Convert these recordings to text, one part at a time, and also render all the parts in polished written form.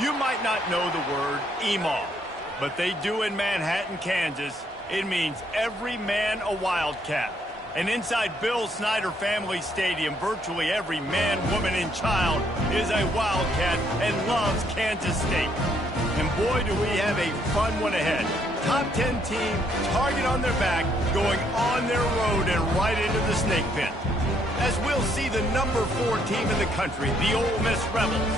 You might not know the word EMAW, but they do in Manhattan, Kansas. It means every man a Wildcat. And inside Bill Snyder Family Stadium, virtually every man, woman, and child is a Wildcat and loves Kansas State. And boy, do we have a fun one ahead. Top 10 team, target on their back, going on their road and right into the snake pit. As we'll see the number 4 team in the country, the Ole Miss Rebels,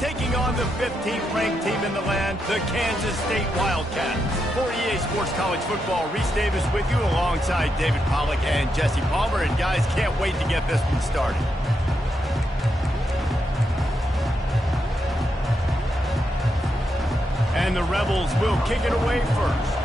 taking on the 15th ranked team in the land, the Kansas State Wildcats. For EA Sports College Football, Reese Davis with you alongside David Pollack and Jesse Palmer. And guys, can't wait to get this one started. And the Rebels will kick it away first.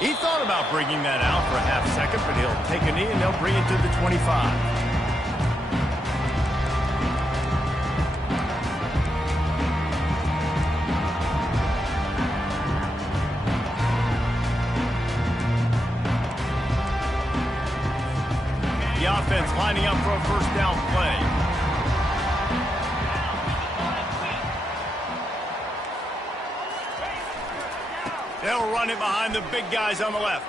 He thought about bringing that out for a half second, but he'll take a knee and they'll bring it to the 25. The offense lining up for a first down play. They'll run it behind the big guys on the left.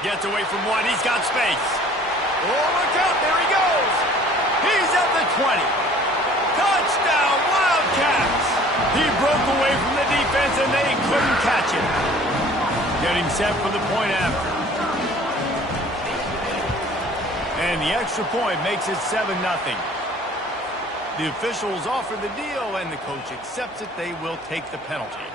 Gets away from one. He's got space. Oh, look out. There he goes. He's at the 20. Touchdown, Wildcats. He broke away from the defense, and they couldn't catch him. Getting set for the point after. And the extra point makes it 7-0. The officials offer the deal, and the coach accepts it. They will take the penalty.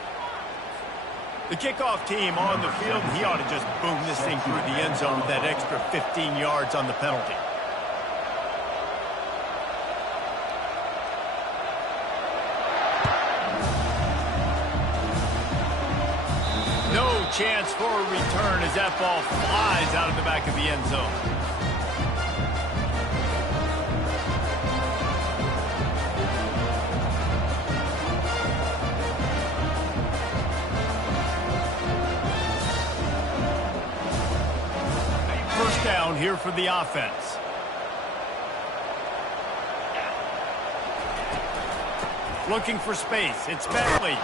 The kickoff team on the field, he ought to just boom this thing through the end zone with that extra 15 yards on the penalty. No chance for a return as that ball flies out of the back of the end zone. Down here for the offense. Looking for space. It's Bentley.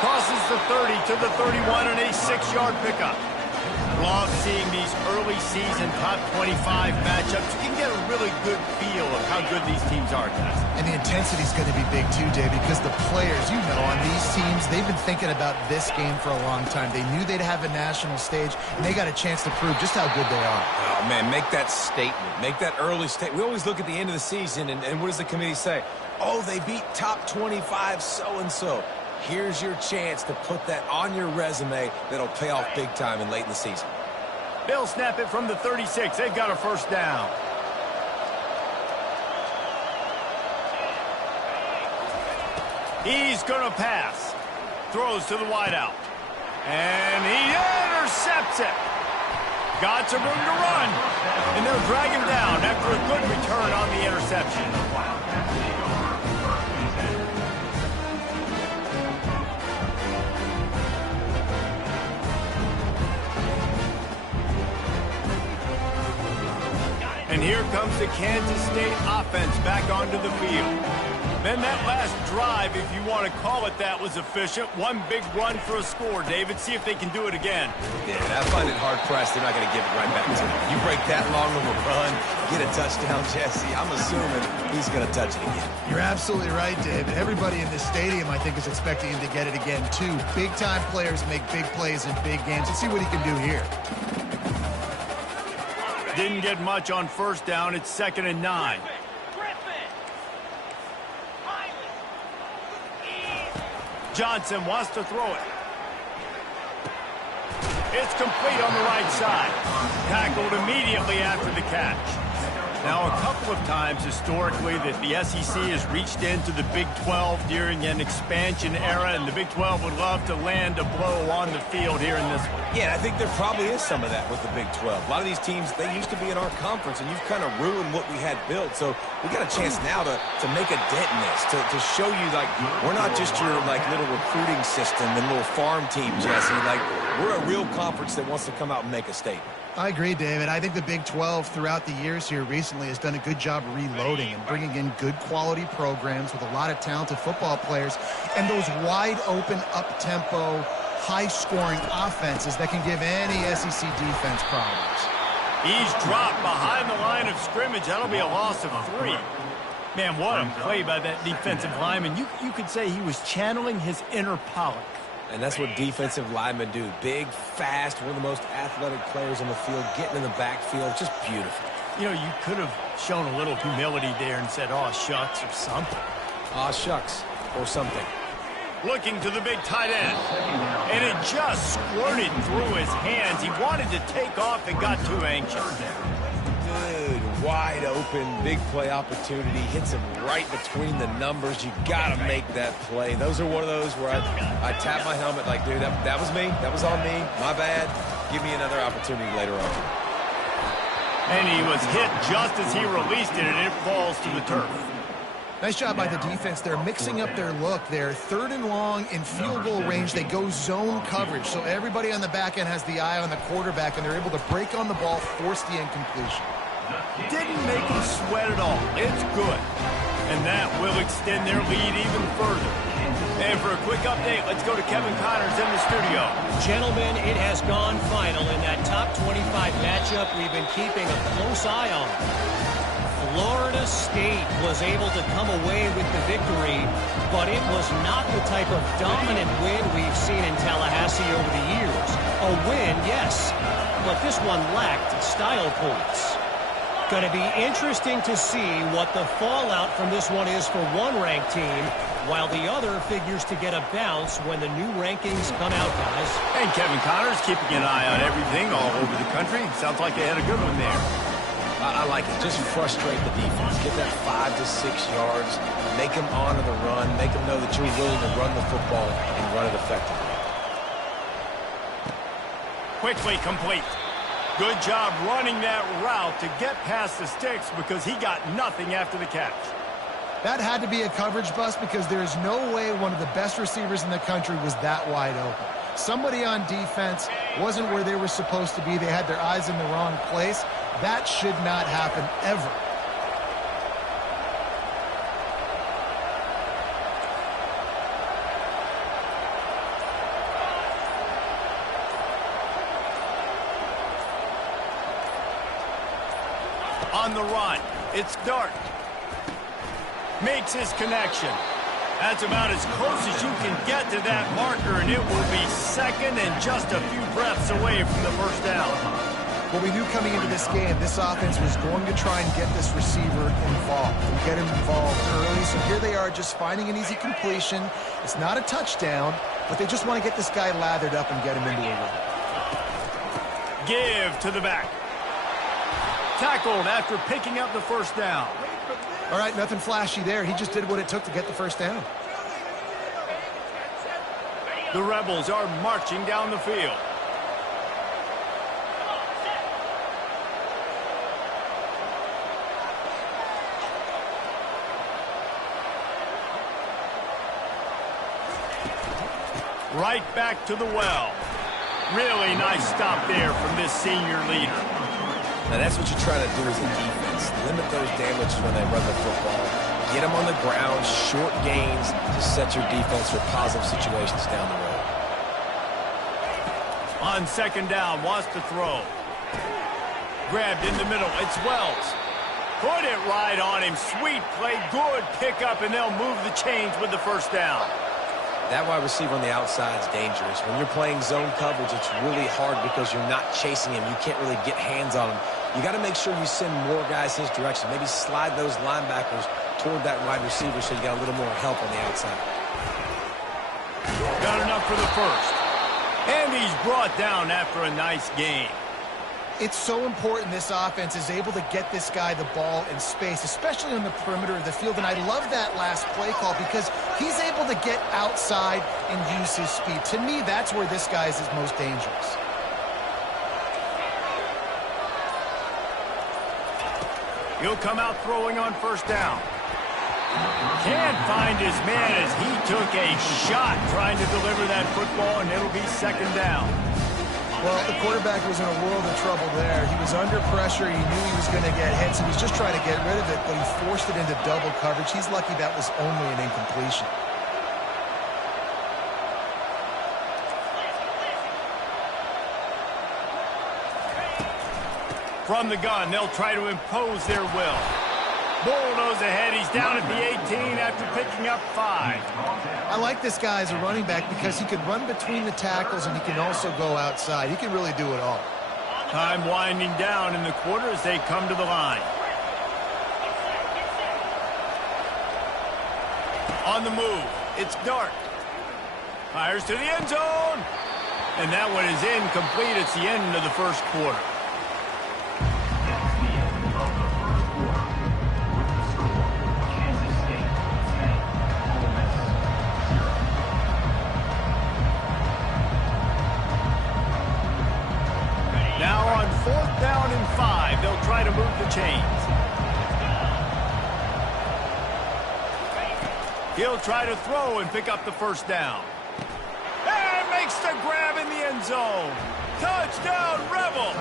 Crosses the 30 to the 31 and a 6-yard pickup. Love seeing these early season top 25 matchups. You can get a really good feel of how good these teams are, guys. And the intensity is going to be big too, Dave, because the players, you know, on these teams, they've been thinking about this game for a long time. They knew they'd have a national stage, and they got a chance to prove just how good they are. Oh, man, make that statement. Make that early statement. We always look at the end of the season, and what does the committee say? Oh, they beat top 25 so-and-so. Here's your chance to put that on your resume that'll pay off big time and late in the season. They'll snap it from the 36. They've got a first down. He's going to pass. Throws to the wideout. And he intercepts it. Got some room to run. And they'll drag him down after a good return on the interception. And here comes the Kansas State offense back onto the field. Then that last drive, if you want to call it that, was efficient. One big run for a score, David. See if they can do it again. Yeah, I find it hard-pressed. They're not going to give it right back to him. You break that long of a run, get a touchdown, Jesse, I'm assuming he's going to touch it again. You're absolutely right, Dave. Everybody in this stadium, I think, is expecting him to get it again, too. Big-time players make big plays in big games. Let's see what he can do here. Didn't get much on first down. It's 2nd and 9. Johnson wants to throw it. It's complete on the right side. Tackled immediately after the catch. Now, a couple of times historically that the SEC has reached into the Big 12 during an expansion era, and the Big 12 would love to land a blow on the field here in this one. Yeah, I think there probably is some of that with the Big 12. A lot of these teams, they used to be in our conference, and you've kind of ruined what we had built. So we got a chance now to make a dent in this, to show you, like, we're not just your, like, little recruiting system and little farm team, Jesse. Like, we're a real conference that wants to come out and make a statement. I agree, David. I think the Big 12 throughout the years here recently has done a good job reloading and bringing in good quality programs with a lot of talented football players and those wide open, up-tempo, high-scoring offenses that can give any SEC defense problems. He's dropped behind the line of scrimmage. That'll be a loss of 3. Man, what a play by that defensive lineman. You could say he was channeling his inner Pollock. And that's what defensive linemen do. Big, fast, one of the most athletic players on the field, getting in the backfield, just beautiful. You know, you could have shown a little humility there and said, "Aw, shucks," or something. Aw, shucks, or something. Looking to the big tight end. And it just squirted through his hands. He wanted to take off and got too anxious. Dude, wide open, big play opportunity. Hits him right between the numbers. You got to make that play. Those are one of those where I tap my helmet like, dude, that was me. That was on me. My bad. Give me another opportunity later on. And he was hit just as he released it, and it falls to the turf. Nice job by the defense. They're mixing up their look. They're 3rd and long in field goal range. They go zone coverage. So everybody on the back end has the eye on the quarterback, and they're able to break on the ball, force the incompletion. Didn't make him sweat at all. It's good. And that will extend their lead even further. And for a quick update, let's go to Kevin Connors in the studio. Gentlemen, it has gone final in that top 25 matchup we've been keeping a close eye on. Florida State was able to come away with the victory, but it was not the type of dominant win we've seen in Tallahassee over the years. A win, yes, but this one lacked style points. Going to be interesting to see what the fallout from this one is for one ranked team, while the other figures to get a bounce when the new rankings come out, guys. And Kevin Connors keeping an eye on everything all over the country. Sounds like they had a good one there. I like it. Just frustrate the defense. Get that 5 to 6 yards. Make them honor the run. Make them know that you're willing to run the football and run it effectively. Quickly complete. Good job running that route to get past the sticks because he got nothing after the catch. That had to be a coverage bust because there is no way one of the best receivers in the country was that wide open. Somebody on defense wasn't where they were supposed to be. They had their eyes in the wrong place. That should not happen ever. On the run, it's Dart. Makes his connection. That's about as close as you can get to that marker, and it will be second and just a few breaths away from the first down. Well, we knew coming into this game, this offense was going to try and get this receiver involved and get him involved early. So here they are just finding an easy completion. It's not a touchdown, but they just want to get this guy lathered up and get him into a run. Give to the back. Tackled after picking up the first down. All right, nothing flashy there. He just did what it took to get the first down. The Rebels are marching down the field. Right back to the well. Really nice stop there from this senior leader. Now, that's what you try to do as a defense. Limit those damages when they run the football. Get them on the ground, short gains to set your defense for positive situations down the road. On second down, wants to throw. Grabbed in the middle. It's Wells. Put it right on him. Sweet play. Good pickup, and they'll move the chains with the first down. That wide receiver on the outside is dangerous. When you're playing zone coverage, it's really hard because you're not chasing him. You can't really get hands on him. You got to make sure you send more guys his direction. Maybe slide those linebackers toward that wide receiver so you got a little more help on the outside. Got enough for the first. And he's brought down after a nice gain. It's so important this offense is able to get this guy the ball in space, especially on the perimeter of the field. And I love that last play call because he's able to get outside and use his speed. To me, that's where this guy is his most dangerous. He'll come out throwing on first down. Can't find his man as he took a shot trying to deliver that football, and it'll be second down. Well, the quarterback was in a world of trouble there. He was under pressure. He knew he was going to get hit, so he was just trying to get rid of it, but he forced it into double coverage. He's lucky that was only an incompletion. From the gun, they'll try to impose their will. Bulldoze ahead. He's down at the 18 after picking up 5. I like this guy as a running back because he can run between the tackles and he can also go outside. He can really do it all. Time winding down in the quarter as they come to the line. On the move, it's Dart. Fires to the end zone. And that one is incomplete. It's the end of the first quarter. Now on 4th down and 5, they'll try to move the chains. He'll try to throw and pick up the first down. And makes the grab in the end zone. Touchdown, Rebels!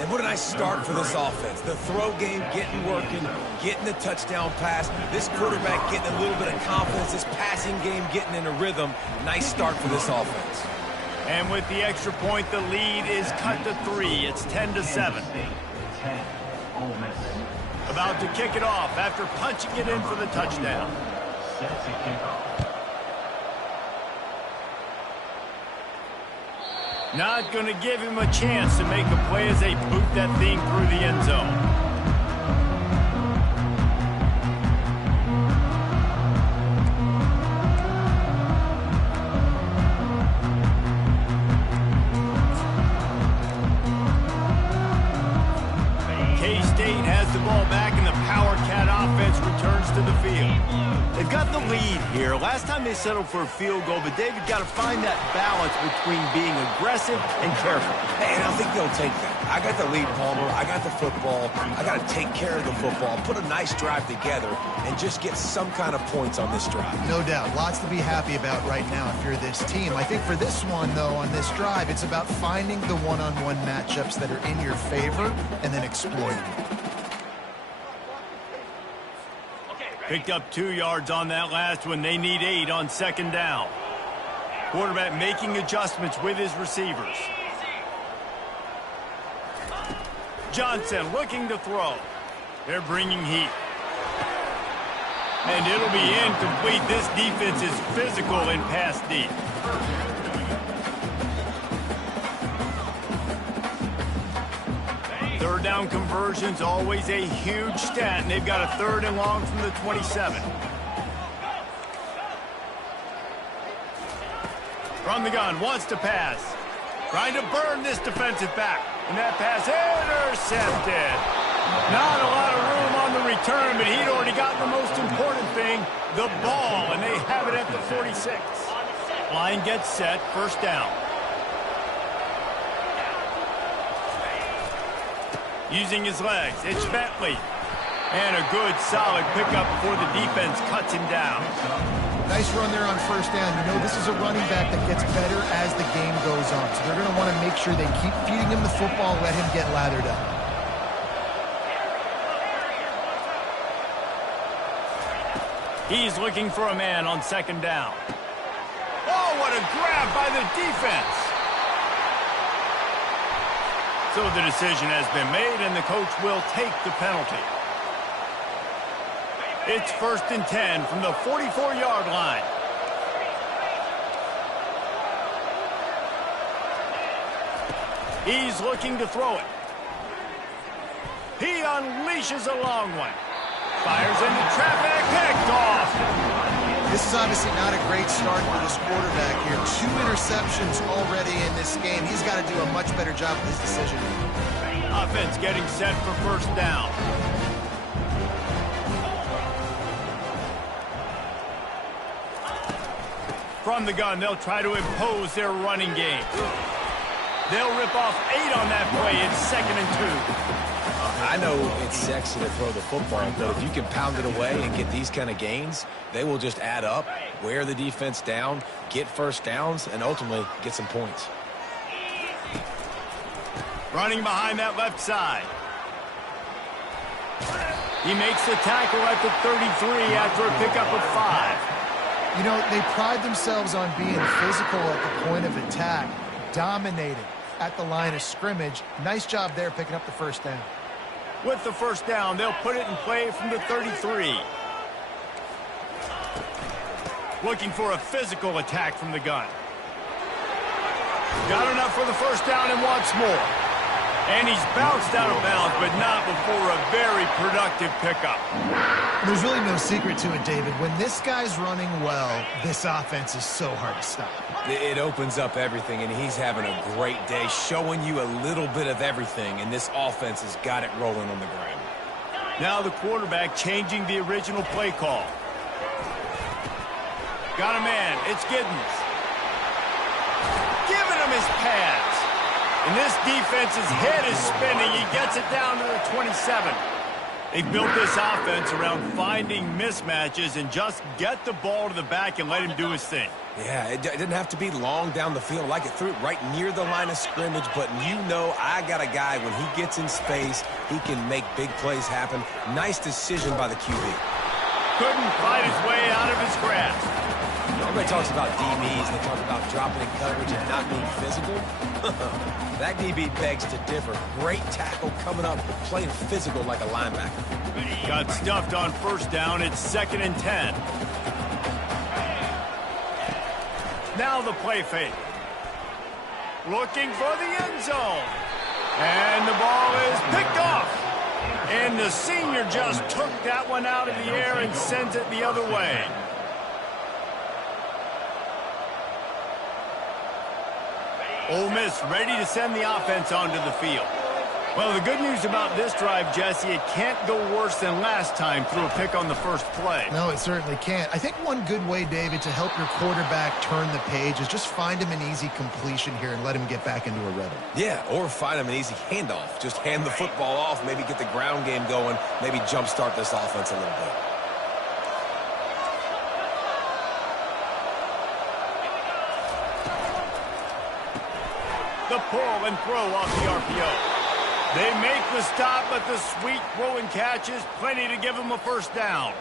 And what a nice start for this offense. The throw game getting working, getting the touchdown pass. This quarterback getting a little bit of confidence. This passing game getting in a rhythm. Nice start for this offense. And with the extra point, the lead is cut to 3. It's 10-7. About to kick it off after punching it in for the touchdown. Not going to give him a chance to make a play as they boot that thing through the end zone. K-State has the ball back and the Power Cat offense returns to the field. They've got the lead here. Last time they settled for a field goal, but David got to find that balance between being aggressive and careful. Hey, and I think they'll take that. I got the lead, Palmer. I got the football. I got to take care of the football, put a nice drive together, and just get some kind of points on this drive. No doubt. Lots to be happy about right now if you're this team. I think for this one, though, on this drive, it's about finding the one-on-one matchups that are in your favor and then exploiting them. Picked up 2 yards on that last one. They need 8 on 2nd down. Quarterback making adjustments with his receivers. Johnson looking to throw. They're bringing heat. And it'll be incomplete. This defense is physical in pass deep. Third down conversions, always a huge stat, and they've got a 3rd and long from the 27. From the gun, wants to pass. Trying to burn this defensive back. And that pass intercepted. Not a lot of room on the return, but he'd already got the most important thing, the ball, and they have it at the 46. Line gets set, 1st down. Using his legs, it's Bentley. And a good, solid pickup before the defense cuts him down. Nice run there on 1st down. You know, this is a running back that gets better as the game goes on. So they're going to want to make sure they keep feeding him the football, let him get lathered up. He's looking for a man on 2nd down. Oh, what a grab by the defense. So the decision has been made, and the coach will take the penalty. It's 1st and 10 from the 44-yard line. He's looking to throw it. He unleashes a long one. Fires into traffic, picked off. This is obviously not a great start for this quarterback here. 2 interceptions already in this game. He's got to do a much better job with his decision. Offense getting set for 1st down. From the gun, they'll try to impose their running game. They'll rip off 8 on that play. It's 2nd and 2. I know it's sexy to throw the football, but if you can pound it away and get these kind of gains, they will just add up, wear the defense down, get 1st downs, and ultimately get some points. Running behind that left side. He makes the tackle at the 33 after a pickup of 5. You know, they pride themselves on being physical at the point of attack, dominating at the line of scrimmage. Nice job there picking up the first down. With the first down, they'll put it in play from the 33. Looking for a physical attack from the gun. Got enough for the first down and wants more. And he's bounced out of bounds, but not before a very productive pickup. There's really no secret to it, David. When this guy's running well, this offense is so hard to stop. It opens up everything, and he's having a great day, showing you a little bit of everything, and this offense has got it rolling on the ground. Now the quarterback changing the original play call. Got a man. It's Giddens. Giving him his pads. And this defense's head is spinning. He gets it down to the 27. They built this offense around finding mismatches and just get the ball to the back and let him do his thing. Yeah, it didn't have to be long down the field. Like it threw it right near the line of scrimmage, but you know I got a guy, when he gets in space, he can make big plays happen. Nice decision by the QB. Couldn't fight his way out of his grasp. Everybody talks about DBs, they talk about dropping in coverage and not being physical. That DB begs to differ. Great tackle coming up, playing physical like a linebacker. Got stuffed on first down. It's 2nd and 10. Now the play fake. Looking for the end zone. And the ball is picked off. And the senior just took that one out of the air and sends it the other way. Ole Miss ready to send the offense onto the field. Well, the good news about this drive, Jesse, it can't go worse than last time through a pick on the first play. No, it certainly can't. I think one good way, David, to help your quarterback turn the page is just find him an easy completion here and let him get back into a rhythm. Yeah, or find him an easy handoff. Just hand the football off, maybe get the ground game going, maybe jumpstart this offense a little bit. The pull and throw off the RPO. They make the stop, but the sweet throw and catch is plenty to give them a first down.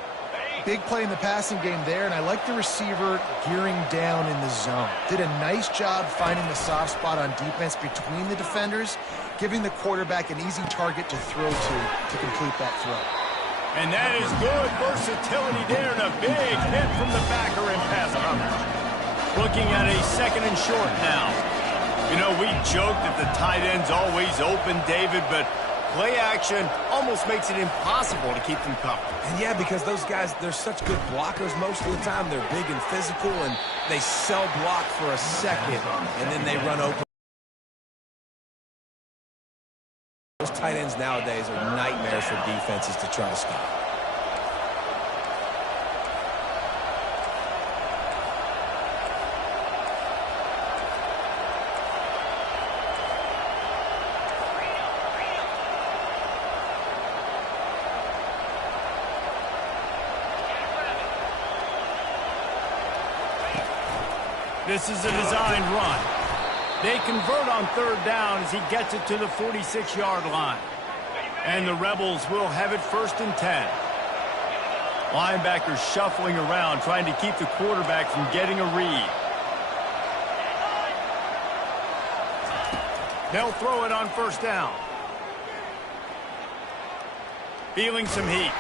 Big play in the passing game there, and I like the receiver gearing down in the zone. Did a nice job finding the soft spot on defense between the defenders, giving the quarterback an easy target to throw to complete that throw. And that is good versatility there, and a big hit from the backer in pass coverage. Looking at a 2nd and short now. You know, we joke that the tight end's always open, David, but play action almost makes it impossible to keep them covered. And yeah, because those guys, they're such good blockers most of the time. They're big and physical, and they sell block for a second, and then they run open. Those tight ends nowadays are nightmares for defenses to try to stop. This is a designed run. They convert on 3rd down as he gets it to the 46-yard line. And the Rebels will have it 1st and 10. Linebackers shuffling around, trying to keep the quarterback from getting a read. They'll throw it on 1st down. Feeling some heat.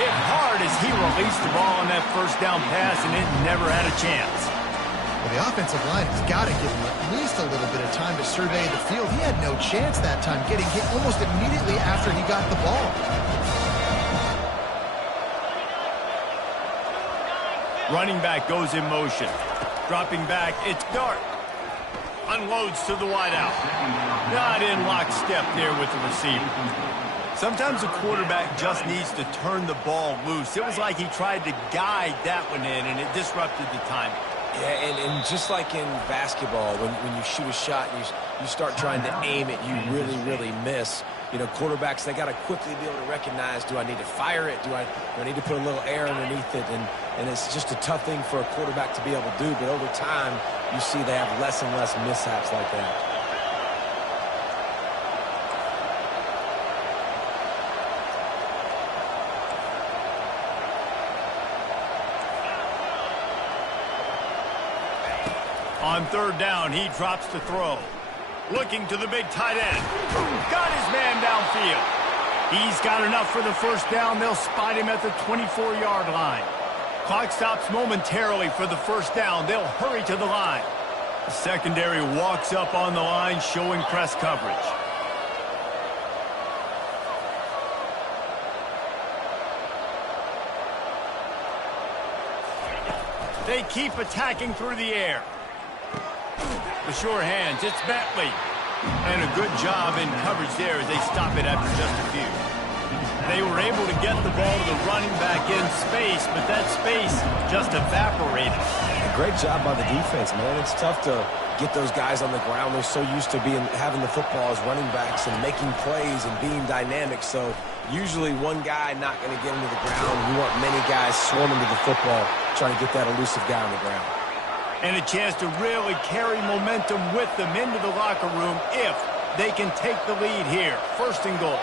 Hit hard as he released the ball on that 1st down pass, and it never had a chance. Well, the offensive line has got to give him at least a little bit of time to survey the field. He had no chance that time, getting hit almost immediately after he got the ball. Running back goes in motion. Dropping back, it's Dart. Unloads to the wideout. Not in lockstep there with the receiver. Sometimes a quarterback just needs to turn the ball loose. It was like he tried to guide that one in, and it disrupted the timing. Yeah, and just like in basketball, when you shoot a shot and you start trying to aim it, you really miss. You know, quarterbacks, they got to quickly be able to recognize, do I need to fire it? Do I need to put a little air underneath it? And it's just a tough thing for a quarterback to be able to do. But over time, you see they have less and less mishaps like that. On third down, he drops to throw. Looking to the big tight end. Got his man downfield. He's got enough for the first down. They'll spot him at the 24-yard line. Clock stops momentarily for the first down. They'll hurry to the line. The secondary walks up on the line, showing press coverage. They keep attacking through the air. The sure hands, it's Bentley. And a good job in coverage there as they stop it after just a few. They were able to get the ball to the running back in space, but that space just evaporated. A great job by the defense, man. It's tough to get those guys on the ground. They're so used to having the football as running backs and making plays and being dynamic. So usually one guy not going to get into the ground. You want many guys swarming to the football, trying to get that elusive guy on the ground. And a chance to really carry momentum with them into the locker room if they can take the lead here. First and goal.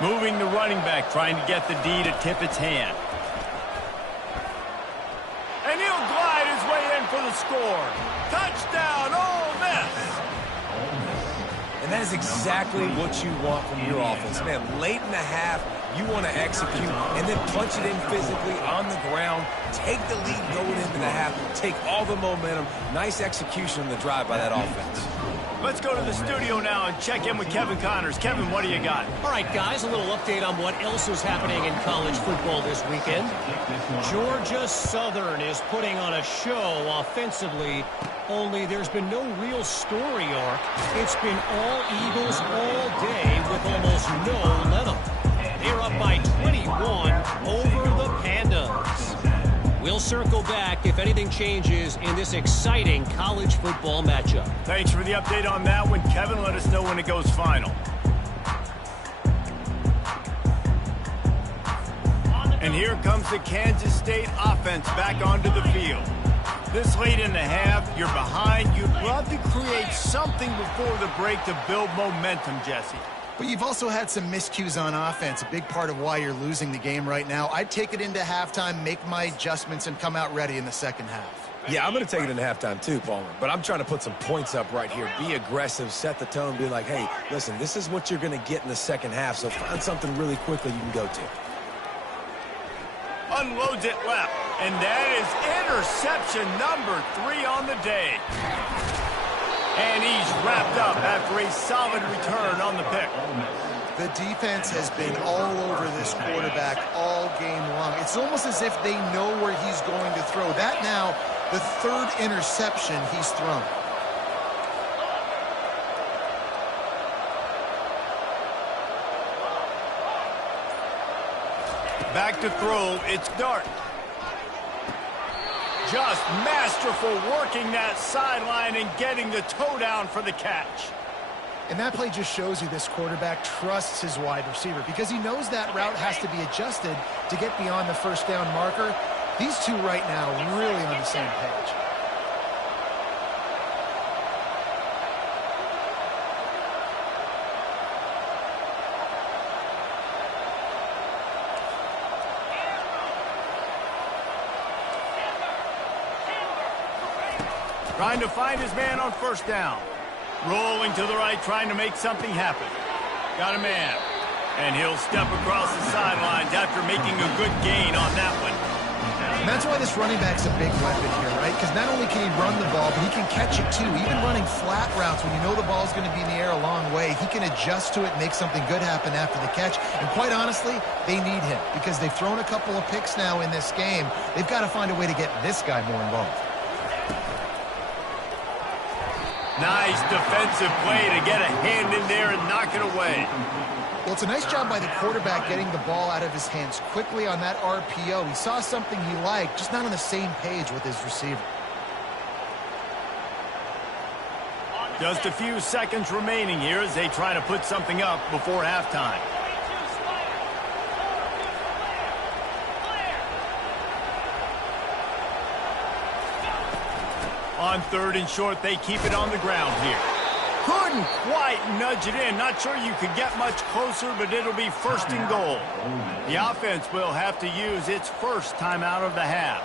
Moving the running back, trying to get the D to tip its hand. And he'll glide his way in for the score. Touchdown, Ole Miss! And that is exactly what you want from your offense. Man, late in the half, you want to execute and then punch it in physically on the ground. Take the lead going into the half. Take all the momentum. Nice execution on the drive by that offense. Let's go to the studio now and check in with Kevin Connors. Kevin, what do you got? All right, guys, a little update on what else is happening in college football this weekend. Georgia Southern is putting on a show offensively, only there's been no real story arc. It's been all Eagles all day with almost no let-up. They're up by 21 over the Pandas. We'll circle back if anything changes in this exciting college football matchup. Thanks for the update on that one, Kevin. Let us know when it goes final. And here comes the Kansas State offense back onto the field. This late in the half, you're behind. You'd love to create something before the break to build momentum, Jesse. But you've also had some miscues on offense, a big part of why you're losing the game right now. I'd take it into halftime, make my adjustments, and come out ready in the second half. Yeah, I'm going to take it into halftime too, Palmer. But I'm trying to put some points up right here. Be aggressive, set the tone, be like, hey, listen, this is what you're going to get in the second half, so find something really quickly you can go to. Unloads it left, and that is interception number 3 on the day. And he's wrapped up after a solid return on the pick. The defense has been all over this quarterback all game long. It's almost as if they know where he's going to throw. That now, the third interception he's thrown. Back to throw, it's Dart. Just masterful working that sideline and getting the toe down for the catch. And that play just shows you this quarterback trusts his wide receiver because he knows that route has to be adjusted to get beyond the first down marker. These two right now really on the same page. Trying to find his man on first down. Rolling to the right, trying to make something happen. Got a man. And he'll step across the sidelines after making a good gain on that one. And that's why this running back's a big weapon here, right? Because not only can he run the ball, but he can catch it too. Even running flat routes when you know the ball's going to be in the air a long way, he can adjust to it and make something good happen after the catch. And quite honestly, they need him because they've thrown a couple of picks now in this game. They've got to find a way to get this guy more involved. Nice defensive play to get a hand in there and knock it away. Well, it's a nice job by the quarterback getting the ball out of his hands quickly on that RPO. He saw something he liked, just not on the same page with his receiver. Just a few seconds remaining here as they try to put something up before halftime. On third and short, they keep it on the ground here. Couldn't quite nudge it in. Not sure you could get much closer, but it'll be first and goal. The offense will have to use its first timeout of the half.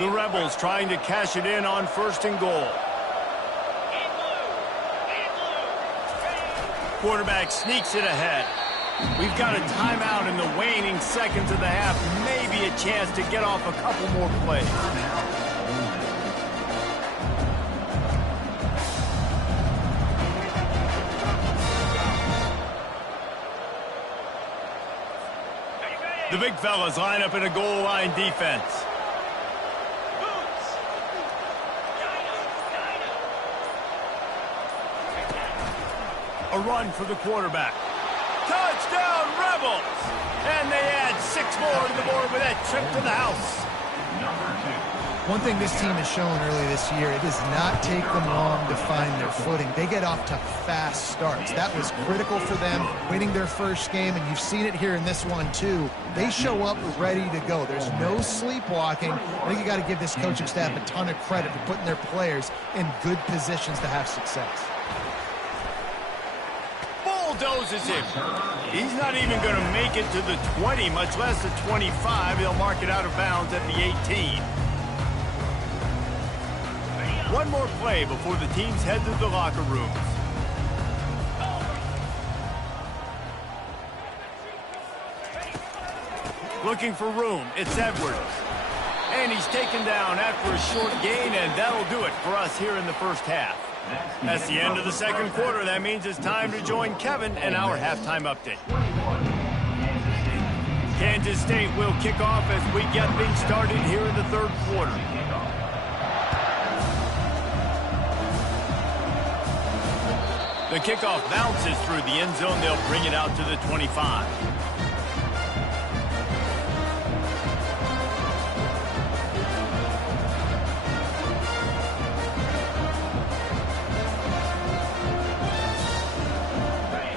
The Rebels trying to cash it in on 1st and goal. Quarterback sneaks it ahead. We've got a timeout in the waning seconds of the half. Maybe a chance to get off a couple more plays. The big fellas line up in a goal line defense. A run for the quarterback. Touchdown, Rebels! And they add 6 more to the board with that trip to the house. One thing this team has shown early this year, it does not take them long to find their footing. They get off to fast starts. That was critical for them, winning their first game, and you've seen it here in this one too. They show up ready to go. There's no sleepwalking. I think you got to give this coaching staff a ton of credit for putting their players in good positions to have success. Bulldozes him. He's not even going to make it to the 20, much less the 25. He'll mark it out of bounds at the 18. One more play before the teams head to the locker rooms. Looking for room. It's Edwards. And he's taken down after a short gain, and that'll do it for us here in the first half. That's the end of the second quarter. That means it's time to join Kevin and our halftime update. Kansas State will kick off as we get things started here in the third quarter. The kickoff bounces through the end zone. They'll bring it out to the 25.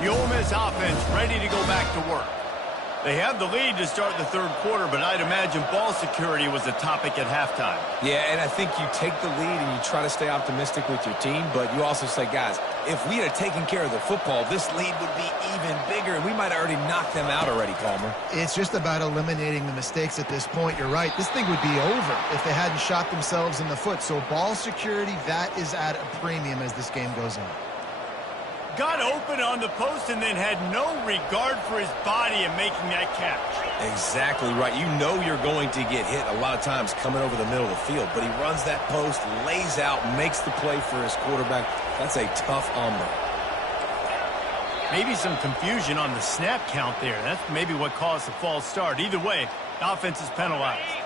The Ole Miss offense ready to go back to work. They have the lead to start the third quarter, but I'd imagine ball security was a topic at halftime. Yeah, and I think you take the lead and you try to stay optimistic with your team, but you also say, guys, if we had taken care of the football, this lead would be even bigger, and we might have already knocked them out already, Palmer. It's just about eliminating the mistakes at this point. You're right. This thing would be over if they hadn't shot themselves in the foot. So ball security, that is at a premium as this game goes on. Got open on the post and then had no regard for his body in making that catch. Exactly right. You know you're going to get hit a lot of times coming over the middle of the field, but he runs that post, lays out, makes the play for his quarterback. That's a tough hombre. Maybe some confusion on the snap count there. That's maybe what caused the false start. Either way, the offense is penalized.